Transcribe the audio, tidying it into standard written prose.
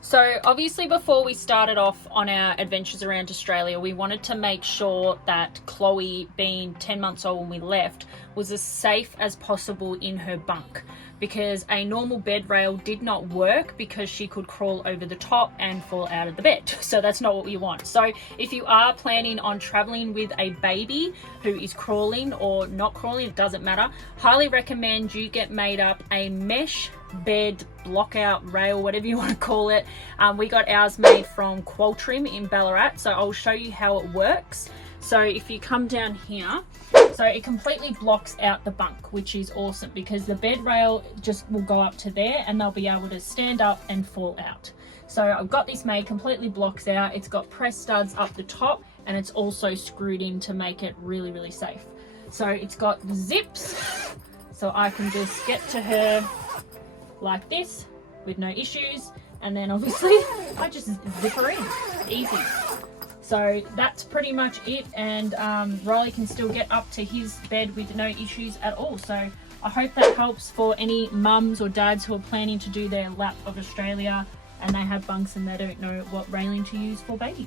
So obviously before we started off on our adventures around Australia, we wanted to make sure that Chloe, being 10 months old when we left, was as safe as possible in her bunk, because a normal bed rail did not work because she could crawl over the top and fall out of the bed. So that's not what we want. So if you are planning on traveling with a baby who is crawling or not crawling, it doesn't matter, highly recommend you get made up a mesh bed block out rail, whatever you want to call it. We got ours made from Qualtrim in Ballarat, so I'll show you how it works. So if you come down here, so it completely blocks out the bunk, which is awesome because the bed rail just will go up to there and they'll be able to stand up and fall out. So I've got this made, completely blocks out. It's got press studs up the top and it's also screwed in to make it really, really safe. So it's got the zips, so I can just get to her like this with no issues, and then obviously I just zip her in, easy. So that's pretty much it, and Riley can still get up to his bed with no issues at all. So I hope that helps for any mums or dads who are planning to do their lap of Australia and they have bunks and they don't know what railing to use for babies.